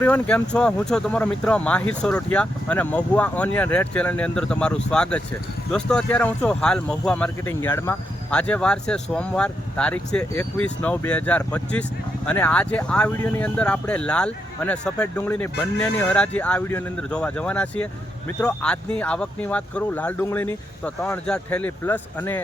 Everyone કેમ છો? હું છું તમારો મિત્ર માહિર સોરઠિયા અને મહુવા ઓનિયન રેડ ચેનલની અંદર તમારું સ્વાગત છે. દોસ્તો, અત્યારે હું છું હાલ મહુવા માર્કેટિંગ યાર્ડમાં. આજે વાર છે સોમવાર, તારીખ છે એકવીસ નવ બે હજાર પચીસ અને આજે આ વિડીયોની અંદર આપણે લાલ અને સફેદ ડુંગળીની બંનેની હરાજી આ વિડીયોની અંદર જોવા જવાના છીએ. મિત્રો, આજની આવકની વાત કરું લાલ ડુંગળીની, તો ત્રણ હજાર ઠેલી પ્લસ અને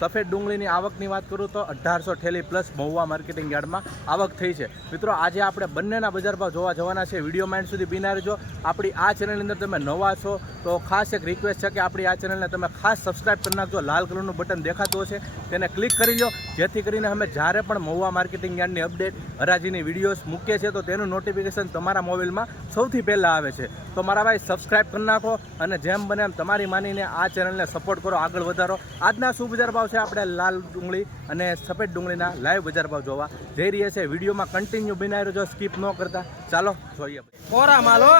સફેદ ડુંગળીની આવકની વાત કરું તો અઢારસો ઠેલી પ્લસ મહુવા માર્કેટિંગ યાર્ડમાં આવક થઈ છે. મિત્રો, આજે આપણે બંનેના બજાર ભાવ જોવા જવાના છે. વીડિયો માઇન્ડ સુધી બિના રહેજો. આપણી આ ચેનલની અંદર તમે નવા છો, તો ખાસ એક રિક્વેસ્ટ છે કે આપણી આ ચેનલને તમે ખાસ સબસ્ક્રાઇબ કરી નાખજો. લાલ કલરનું બટન દેખાતું હશે, તેને ક્લિક કરી લો. જેથી કરીને અમે જ્યારે પણ મહુવા માર્કેટિંગ યાર્ડની અપડેટ હરાજીની વિડીયોઝ મૂકીએ છીએ, તો તેનું નોટિફિકેશન તમારા મોબાઈલમાં સૌથી પહેલાં આવે છે. તો મારા ભાઈ સબસ્ક્રાઇબ કરી નાખો અને જેમ બને એમ તમારી માનીને આ ચેનલને સપોર્ટ કરો આગળ વધારો. આજના શું બજાર ભાવ છે આપણે લાલ ડુંગળી અને સફેદ ડુંગળીના લાઈવ બજાર ભાવ જોવા જઈ રહ્યા છે. વિડીયોમાં કન્ટિન્યુ બનાવી રહ્યો સ્કીપ ન કરતા. ચાલો જોઈએ. કોરા માલો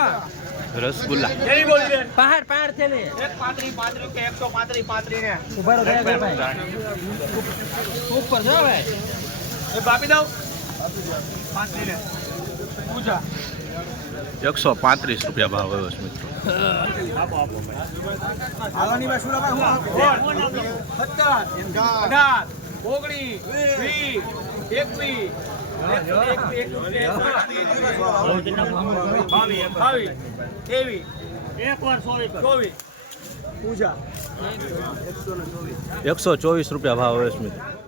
રસગુલ્લા. પહાડ પહાડ છે? ને. એક પાંત્રી પાંત્રી કે એકસો પાંત્રી પાંત્રી ને. ઊભા ગયા ભાઈ. ઉપર જો ભાઈ. એ બાપી દઉં. પાંત્રી ને. એકસો પાંત્રીસ રૂપિયા ભાવ આવ્યો છે મિત્રો. એકસો ચોવીસ રૂપિયા ભાવ આવ્યો છે મિત્રો.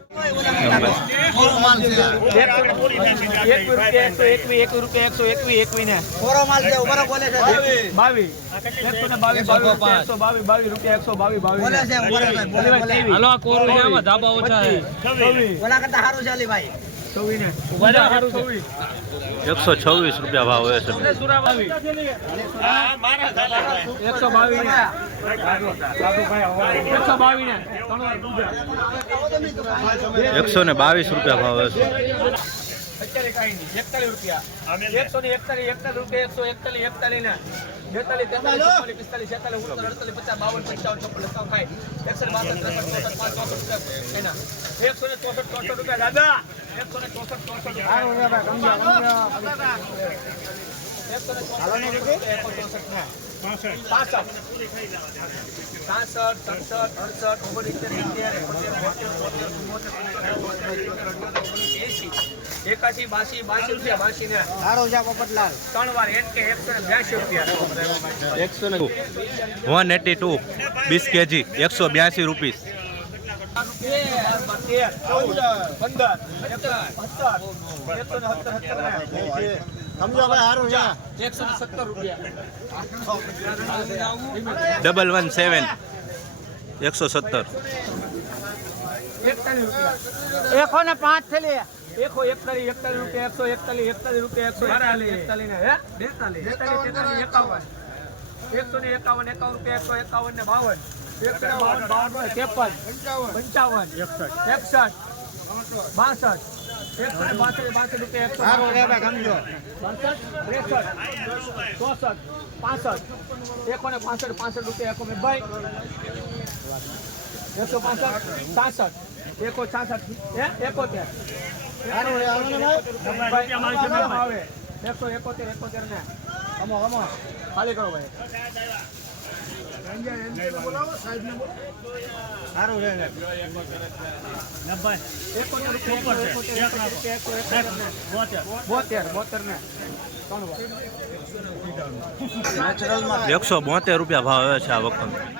હાલો આ કોરું છે, આમાં ધાબા ઓછા છે. ઓલા કરતા સારું છે અલી ભાઈ એકસો છવ્વીસ રૂપિયા ભાવ હોય છે. એકસો બાવીસ. ને બાવીસ રૂપિયા ભાવ હોય છે. અત્યારે કાંઈ નહીં. એકતાલીસ રૂપિયા. એકસો ને એકતાલીસ એકતાલીસ રૂપિયા એકસો એકતાલીસ એકતાલીસ ને. બેતાલીસ તેતાલીસ પિસ્તાલીસ છેતાલીસ ઉનતાલીસ અડતાલીસ પચાસ બાવન પંચાવન છપ્પન સત્તાવન સાઠ એકસો બાસઠ ત્રેસઠ ચોસઠ પાંચ ચોસઠ રૂપિયા એના. એકસો ને ચોસઠ ચોસઠ રૂપિયા દાદા. એકસો ને ચોસઠ ચોસઠ રૂપિયા. એકસો ને ચોસઠ રૂપિયા એકસો ચોસઠ ને પાસઠ સાસઠ સડસઠ અડસઠ ઓગણીસિત્તેર સિત્તેર એકોતેર બોતેર તોતેર ચુમ્મોતેર પંચોતેર ઓગણસિત્તેર એસી એકાસી બાસી બાસી રૂપિયા બાસી ને સારું છે પોપટલાલ ત્રણ વાર એક કે એકસો ને બ્યાસી રૂપિયા એકસો ને વન એટી ટુ વીસ કેજી એકસો બ્યાસી રૂપીસ તેર ચૌદ પંદર સત્તર એકસો ને સત્તર સત્તર ને સમજો ભાઈ સારું છે એકસો ને સત્તર રૂપિયા ડબલ વન સેવન એકસો સત્તર એકતાલીસ રૂપિયા એકો ને પાંચ થેલી એકસો એકતાલીસ એકતાલીસ રૂપિયા એકસો એકતાલીસ એકતાલીસ રૂપિયા એકસો એકતાલીસ એકતાલીસ ને હે બેતાલીસ બેતાલીસ તેતાલીસ એકાવન એકસો ને એકાવન એકાવન રૂપિયા એકસો એકાવન ને બાવન એકસો ને બાવન બાવન ત્રેપન પંચાવન એકસઠ બાસઠ એકસો ને બાસઠ બાસઠ રૂપિયા એકસો પાસઠ એકો ને પાસઠ. પાસઠ રૂપિયા એકો ને એકસો પાસઠ સાસઠ. એકો છાસઠ એકોતેર. એકસો એકોતેર એકોતેર ને અમો અમો. ખાલી કરો ભાઈ. સારું બોતેર રૂપિયા ભાવ આવે છે આ ને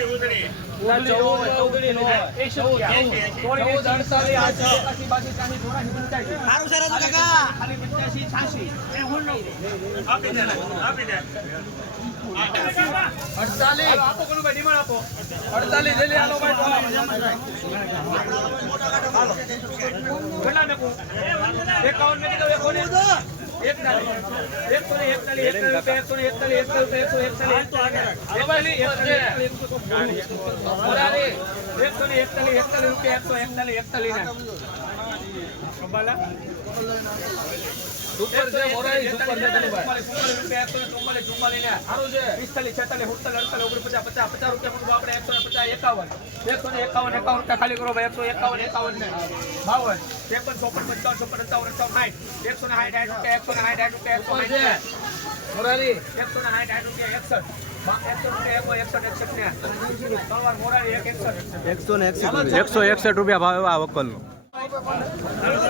એકાવન મેકી દો એકોને. એકતાલીસ એકતાલીસ એકતાલીસ એકતાલીસ ને ના સુપર છે મોરાઈ સુપર છે ધનભાઈ. ચુમ્માલીસ ચુમ્માલીસ ને સારું છે. પિસ્તાલીસ છેતાલીસ સુડતાલીસ અડતાલીસ ઓગણપચાસ પચાસ પચાસ રૂપિયા મૂકવા આપણે એકસો ને પચાસ એકાવન. એકસો ને એકાવન એકાવન રૂપિયા ખાલી કરો ભાઈ એકસો એકાવન એકાવન ને. બાવન. ત્રેપન ચોપન પંચાવન ચોપન અઠાવન અઠાવન સાઠ. એકસો ને સાઠ સાઠ રૂપિયા એકસો ને સાઠ સાઠ રૂપિયા એકસો સાઠ મોરારી. એકસો ને સાઠ સાઠ રૂપિયા એકસઠ. બા- એકસઠ રૂપિયા એકસો એકસઠ એકસઠ ને. એકસઠ એકસો એકસઠ રૂપિયા. ભાવ આ વકલનો જવા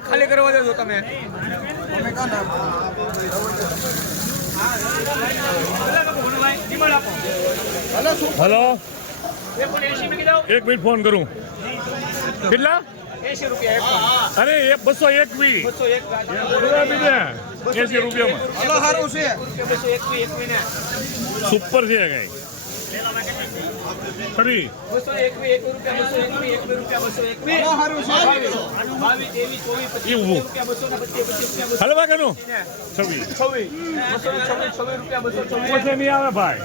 ખાલી કરવા દેજો તમે. હલો એક પણ એંશી એક મિનિટ ફોન કરું. કેટલા? અરે બસો એક એકવી બસો એક એસી રૂપિયામાં. એકવી ને સુપર છે કઈ. ખરી હલવા કેનું છવ્વીસ. છવ્વીસ નહીં આવે ભાઈ.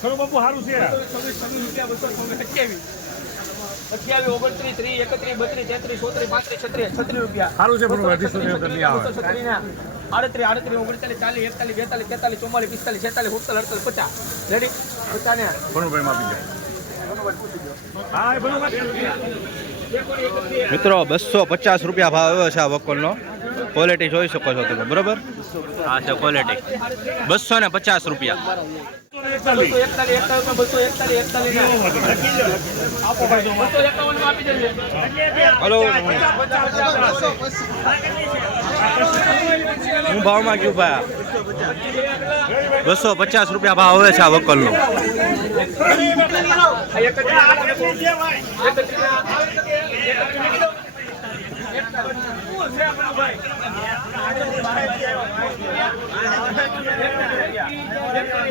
ખરું બાપુ સારું છે છવ્વીસ છવ્વીસ રૂપિયા બસો છવ્વીસ અઠ્યાવીસ ઓગણત્રીસ ત્રીસ એકત્રીસ બત્રીસ તેત્રીસ ચોત્રીસ પાંત્રીસ છત્રીસ છત્રીસ રૂપિયા. સારું છે આડત્રીસ આડત્રીસ ઓગણચાલીસ ચાલીસ એકતાલીસ બેતાલીસ તેતાલીસ ચુમ્માલીસ પિસ્તાલીસ છેતાલીસ સુડતાલીસ અડતાલીસ પચાસ. રેડી પચાસ ભણુભાઈ માપી જાય હા એ ભણુભાઈ. મિત્રો બસો પચાસ રૂપિયા ભાવ આવ્યો છે આ વકલનો. ક્વોલિટી જોઈ શકો છો તમે બરોબર? આ છે ક્વોલિટી બસો ને પચાસ રૂપિયા. બસો એકતાલીસ. એકતાલીસ બસો એકતાલીસ એકતાલીસ ના ભાઈ બસો એકાવનમાં આપી દેજો હલો. હું ભાવમાં ગયું ભાઈ? બસો પચાસ રૂપિયા ભાવ આવે છે આ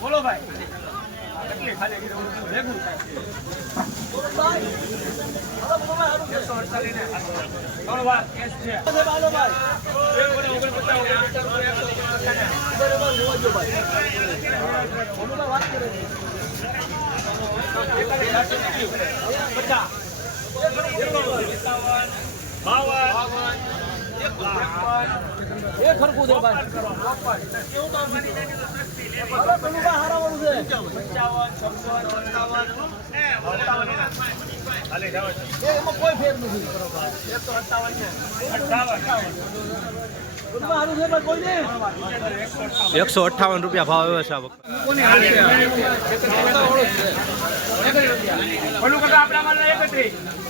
બોલો ભાઈ કેટલી ખાલી ભેગું ત્રણ વાર છે વડે એક ખરખું દે ભાઈ નથી એકસો અઠ્ઠાવન ને એકસો અઠ્ઠાવન રૂપિયા ભાવ એવો છે આ વકલ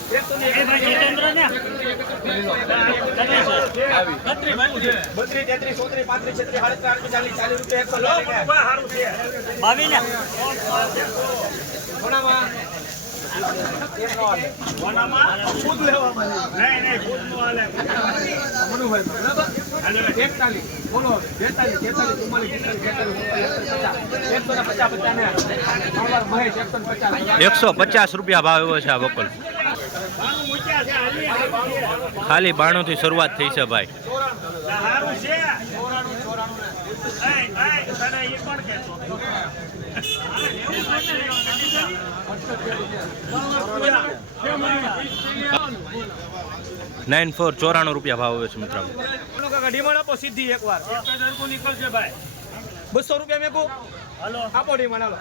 એકતાલીસ બોલો બેતાલીસ તેતાલીસ ચુમ્માલીસ એકસો પચાસ રૂપિયા ભાવ એવો છે આ વકલ ખાલી બાણું થી શરૂઆત થઈ છે ભાઈ. નાઇન ફોર ચોરાણું રૂપિયા ભાવ આવે છે મિત્રો કાકા ડિમાન્ડ આપો સીધી એકવાર. નીકળશે ભાઈ. બસો રૂપિયા મેકું? આપો ડી હાલો.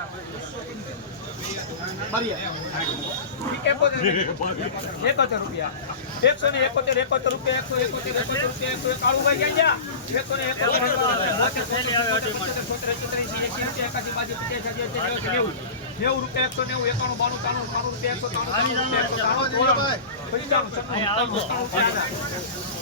એકોતેર રૂપિયા એકસો ને એકોતેર એકોતેર રૂપિયા એકસો એકોતેર એકોતેર રૂપિયા એકસો કાળું ભાઈ ક્યાં ગયા એકસો ને નેવું નેવું રૂપિયા એકસો નેવું એકાણું બાણું ત્રાણું ત્રાણું રૂપિયા એકસો ત્રાણું ત્રાણું રૂપિયા એકસો ત્રાણું સત્તાણું અઠ્ઠાણું રૂપિયા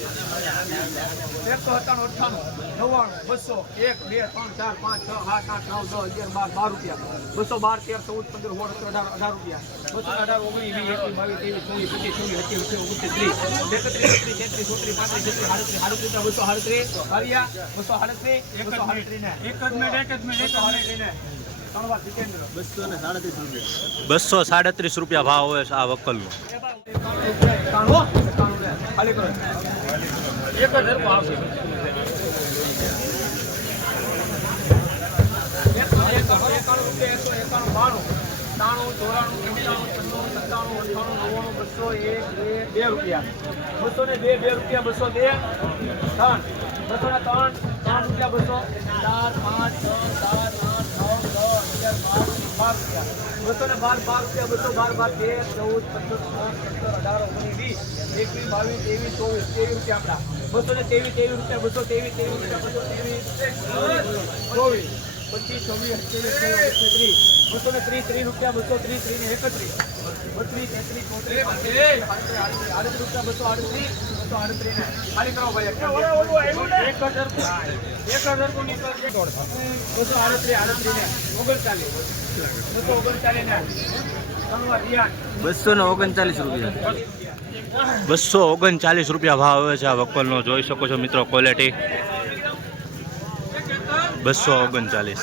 એકસો સત્તાણું અઠ્ઠાણું નવ્વાણું બસો એક બે ત્રણ ચાર પાંચ છ સાત આઠ નવ દસ અગિયાર બાર બાર રૂપિયા બસો બાર તેર ચૌદ પંદર સોળ સત્તર અઢાર અઢાર રૂપિયા બસો અઢાર ઓગણીસ વીસ એકવીસ બાવીસ ત્રેવીસ ચોવીસ પચીસ છવ્વીસ અઠ્યાવીસ ત્રીસ એકત્રીસ બત્રીસ તેત્રીસ ચોત્રીસ પાંત્રીસ છત્રીસ સાડત્રીસ સાડત્રીસ બસો સાડત્રીસ આવ્યા બસો સાડત્રીસ એક જ મિનિટ એક જ મિનિટ એક જીતેન્દ્ર બસો સાડત્રીસ રૂપિયા ભાવ હોય છે આ વકલનો એકાણું એકાણું ને ખાલી કરો એક જ હરકો આવશે ત્રાણું ચોરાણું પંચાણું છન્નું સત્તાણું અઠ્ઠાણું નવ્વાણું બસો એક બે બે રૂપિયા બસો ને બે બે રૂપિયા બસો બે ત્રણ બસો ને ત્રણ ત્રણ રૂપિયા બસો, ચાર, પાંચ, છ, સાત આઠ નવ દસ અગિયાર બાર રૂપિયા. બસો ને બાર બાર રૂપિયા, બસો બાર બાર તેર ચૌદ, પંદર સત્તર, અઢાર, ઓગણીસ, વીસ, એકવીસ, બાવીસ, ત્રેવીસ, ચોવીસ, ત્રેવીસ રૂપિયા આપણા. બસો ને ત્રેવીસ ત્રેવીસ રૂપિયા, બસો ત્રેવીસ ત્રેવીસ રૂપિયા, બસો ત્રેવીસ, ચોવીસ, પચીસ, છવ્વીસ, અઠ્યાવીસ ત્રીસ, બસો ને ત્રીસ ત્રીસ રૂપિયા, બસો ત્રીસ ત્રીસ એકત્રીસ, બત્રીસ, તેત્રીસ, ચોત્રીસ આડત્રીસ રૂપિયા, બસો આડત્રીસ બસો ને ઓગણચાલીસ રૂપિયા. બસો ઓગણચાલીસ રૂપિયા ભાવ આવે છે આ વકલનો જોઈ શકો છો મિત્રો ક્વોલિટી બસો ઓગણચાલીસ.